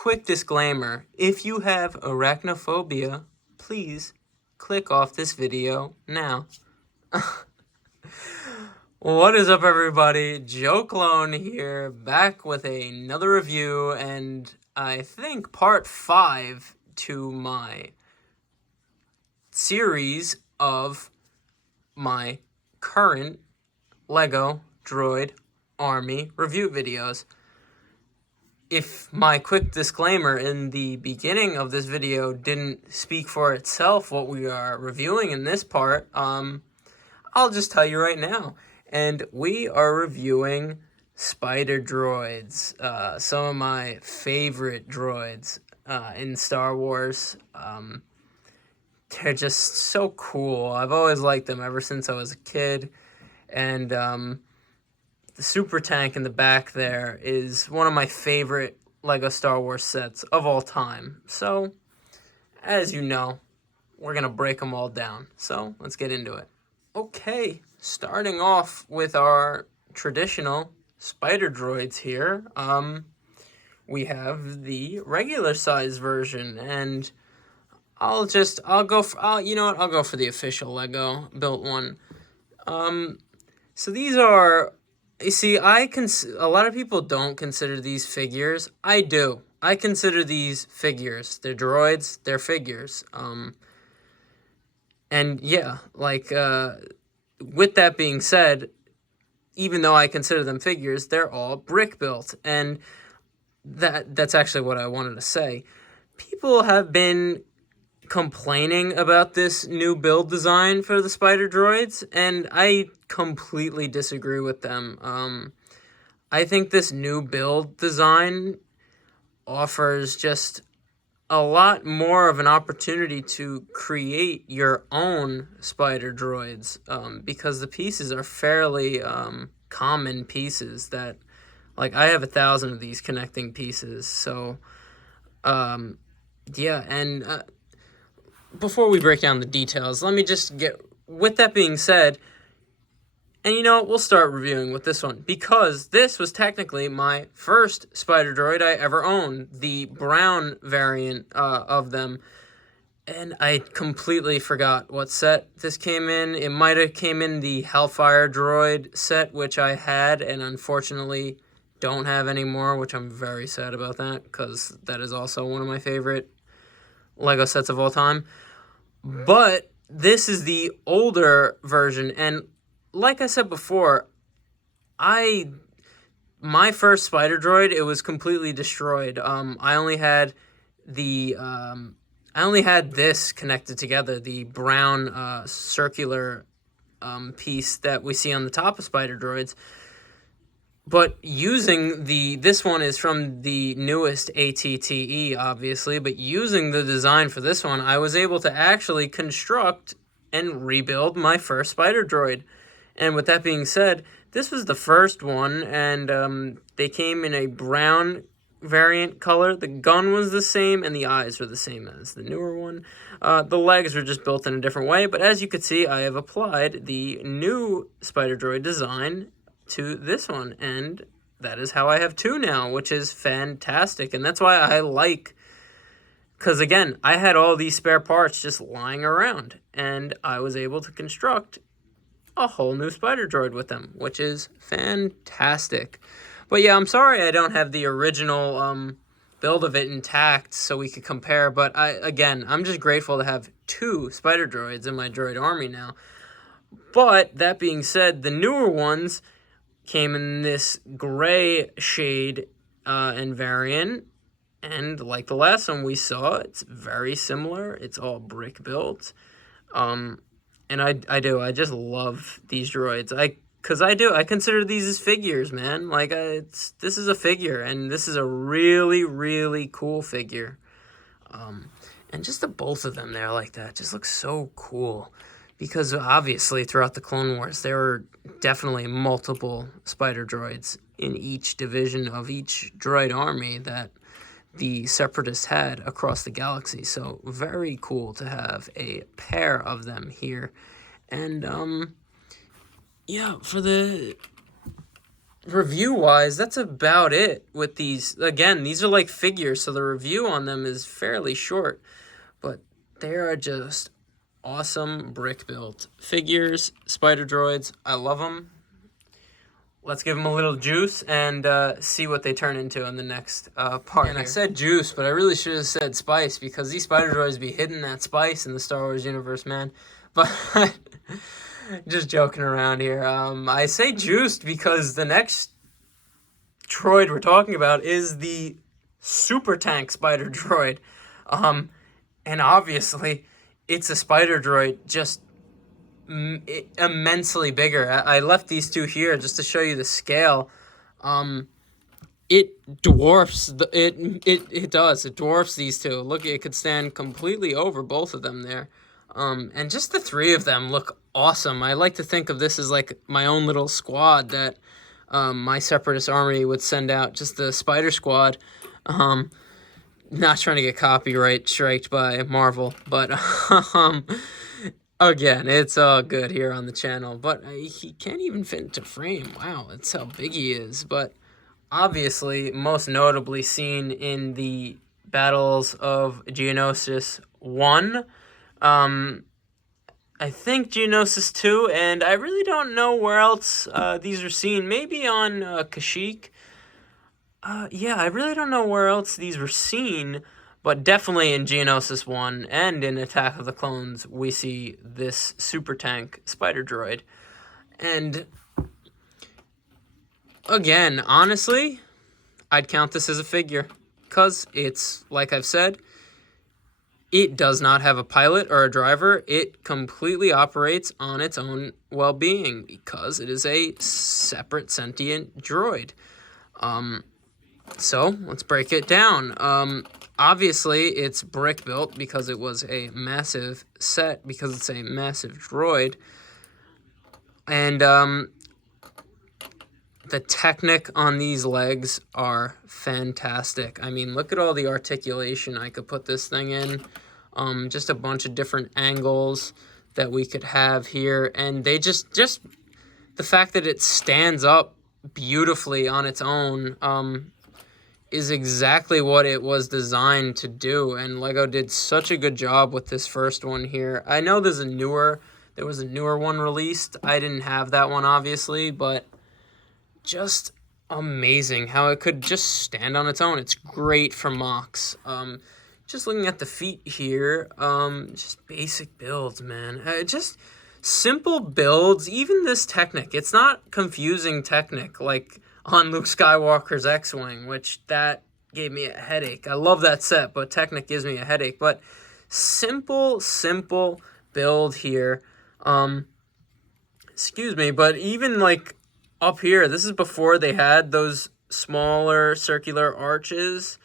quick disclaimer, if you have arachnophobia, please click off this video now. What is up, everybody? Joe Clone here, back with another review, and I think part 5 to my series of my current Lego Droid Army review videos. If my quick disclaimer in the beginning of this video didn't speak for itself, what we are reviewing in this part, I'll just tell you right now. And we are reviewing spider droids, some of my favorite droids in Star Wars. They're just so cool. I've always liked them ever since I was a kid. And the super tank in the back there is one of my favorite Lego Star Wars sets of all time. So, as you know, we're going to break them all down. So, let's get into it. Okay, starting off with our traditional spider droids here. We have the regular size version, and I'll go for the official Lego built one. So these are, you see, a lot of people don't consider these figures. I do. I consider these figures. They're droids, they're figures. And yeah, with that being said, even though I consider them figures, they're all brick built. And that's actually what I wanted to say. People have been complaining about this new build design for the spider droids, and I completely disagree with them. I think this new build design offers just a lot more of an opportunity to create your own spider droids, because the pieces are fairly common pieces that, I have 1,000 of these connecting pieces. So yeah, and before we break down the details, let me just with that being said, and we'll start reviewing with this one, because this was technically my first spider droid I ever owned, the brown variant of them, and I completely forgot what set this came in. It might have came in the Hellfire droid set, which I had, and unfortunately don't have anymore, which I'm very sad about that, because that is also one of my favorite Lego sets of all time. But this is the older version, and like I said before, my first spider droid, it was completely destroyed. I only had this connected together, the brown circular piece that we see on the top of spider droids. But using this one is from the newest ATTE, obviously, but using the design for this one, I was able to actually construct and rebuild my first spider droid. And with that being said, this was the first one, and they came in a brown variant color. The gun was the same, and the eyes were the same as the newer one. The legs were just built in a different way, but as you can see, I have applied the new spider droid design to this one, and that is how I have two now, which is fantastic. And that's why I because again, I had all these spare parts just lying around, and I was able to construct a whole new spider droid with them, which is fantastic. But yeah, I'm sorry I don't have the original build of it intact so we could compare, but I'm just grateful to have two spider droids in my droid army now. But that being said, the newer ones came in this gray shade and variant, and like the last one we saw, it's very similar. It's all brick built. And I just love these droids. I consider these as figures, man. This is a figure, and this is a really, really cool figure. And just the both of them there like that just looks so cool. Because obviously throughout the Clone Wars, there were definitely multiple spider droids in each division of each droid army that the Separatists had across the galaxy. So very cool to have a pair of them here. And yeah, for the review-wise, that's about it with these. Again, these are like figures, so the review on them is fairly short. But they are just awesome brick-built figures, spider droids. I love them. Let's give them a little juice and see what they turn into in the next part. And here. I said juice, but I really should have said spice, because these spider droids be hitting that spice in the Star Wars universe, man. But just joking around here. I say juiced because the next droid we're talking about is the super tank spider droid. And obviously, it's a spider droid, just immensely bigger. I left these two here just to show you the scale. It dwarfs it dwarfs these two. Look, it could stand completely over both of them there. And just the three of them look awesome. I like to think of this as like my own little squad that my Separatist army would send out, just the spider squad. Not trying to get copyright striked by Marvel, but again, it's all good here on the channel. But he can't even fit into frame. Wow, that's how big he is. But obviously, most notably seen in the battles of Geonosis 1. I think Geonosis 2, and I really don't know where else these are seen. Maybe on Kashyyyk. Yeah, I really don't know where else these were seen, but definitely in Geonosis 1 and in Attack of the Clones, we see this super tank spider droid. And again, honestly, I'd count this as a figure, because it's, like I've said, it does not have a pilot or a driver. It completely operates on its own well-being, because it is a separate sentient droid. So, let's break it down. Obviously, it's brick-built because it was a massive set, because it's a massive droid. And the Technic on these legs are fantastic. I mean, look at all the articulation I could put this thing in. Just a bunch of different angles that we could have here. And they just the fact that it stands up beautifully on its own is exactly what it was designed to do. And LEGO did such a good job with this first one here. I know there was a newer one released. I didn't have that one, obviously, but just amazing how it could just stand on its own. It's great for mocks. Just looking at the feet here, just basic builds, man. Just simple builds. Even this Technic, it's not confusing Technic like on Luke Skywalker's X-Wing, which that gave me a headache. I love that set, but Technic gives me a headache. But simple build here. Excuse me, but even like up here, this is before they had those smaller circular arches,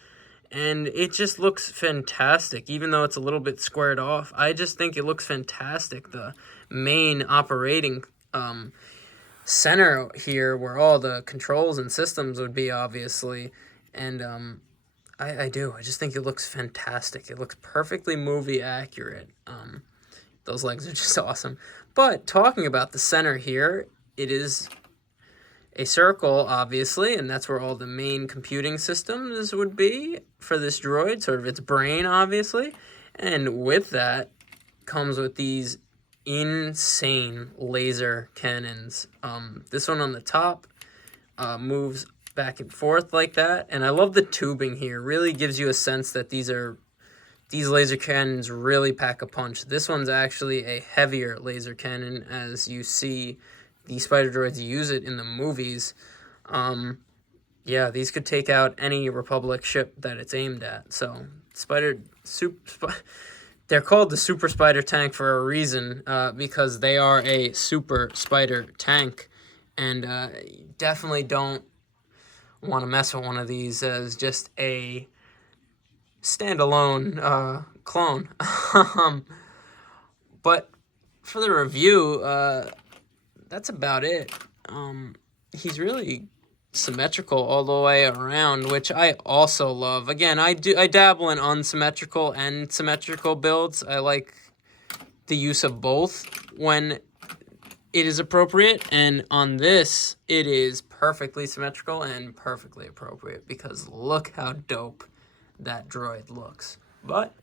and it just looks fantastic, even though it's a little bit squared off. I just think it looks fantastic. The main operating center here, where all the controls and systems would be, obviously, and I just think it looks fantastic. It looks perfectly movie accurate. Those legs are just awesome. But talking about the center here, it is a circle, obviously, and that's where all the main computing systems would be for this droid, sort of its brain, obviously. And with that comes with these insane laser cannons. This one on the top moves back and forth like that, and I love the tubing here. Really gives you a sense that these laser cannons really pack a punch. This one's actually a heavier laser cannon, as you see the spider droids use it in the movies. Yeah, these could take out any Republic ship that it's aimed at. So they're called the Super Spider Tank for a reason, because they are a super spider tank, and definitely don't want to mess with one of these as just a standalone clone. But for the review, that's about it. He's really symmetrical all the way around, which I also love. Again, I dabble in unsymmetrical and symmetrical builds. I like the use of both when it is appropriate, and on this, it is perfect. perfectly symmetrical and perfectly appropriate, because look how dope that droid looks. But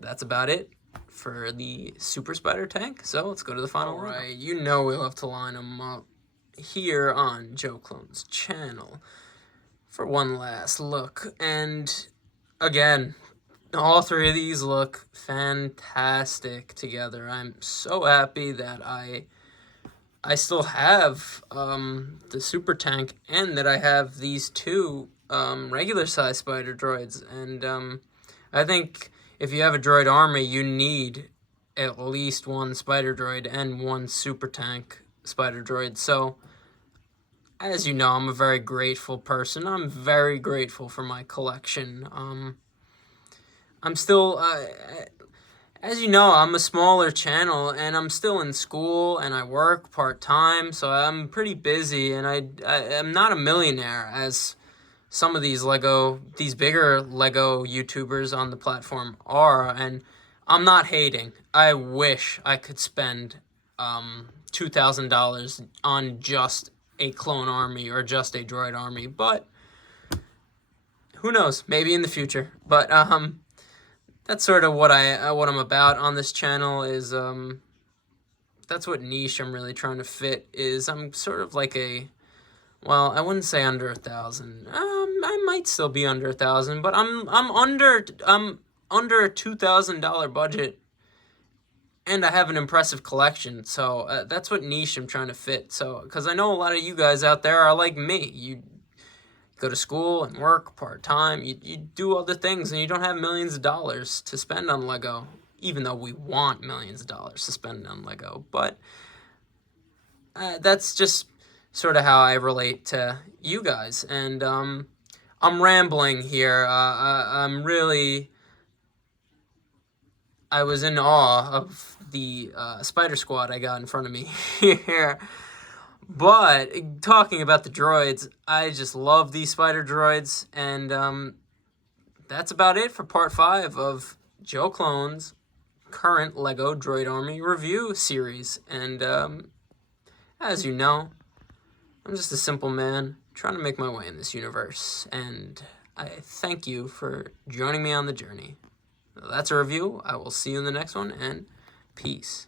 that's about it for the Super Spider tank, so let's go to the final one. Alright, you know we'll have to line them up here on Joe Clone's channel for one last look. And again, all three of these look fantastic together. I'm so happy that I still have the super tank, and that I have these two regular size spider droids. And I think if you have a droid army, you need at least one spider droid and one super tank spider droid. So, as you know, I'm a very grateful person. I'm very grateful for my collection. I'm still, as you know, I'm a smaller channel, and I'm still in school, and I work part-time, so I'm pretty busy, and I'm not a millionaire as some of these bigger Lego YouTubers on the platform are, and I'm not hating. I wish I could spend $2,000 on just a clone army or just a droid army, but who knows? Maybe in the future. But that's sort of what I'm about on this channel. Is that's what niche I'm really trying to fit. Is I'm sort of like well, I wouldn't say under 1,000. I might still be under 1,000, but I'm under a $2,000 budget, and I have an impressive collection. So that's what niche I'm trying to fit. So, because I know a lot of you guys out there are like me. You go to school and work part-time. You do other things, and you don't have millions of dollars to spend on Lego, even though we want millions of dollars to spend on Lego. But that's just sort of how I relate to you guys. And I'm rambling here. I was in awe of the Spider Squad I got in front of me here. But talking about the droids, I just love these spider droids. And that's about it for part 5 of Joe Clone's current Lego Droid Army review series. And as you know, I'm just a simple man trying to make my way in this universe. And I thank you for joining me on the journey. That's a review. I will see you in the next one, and peace.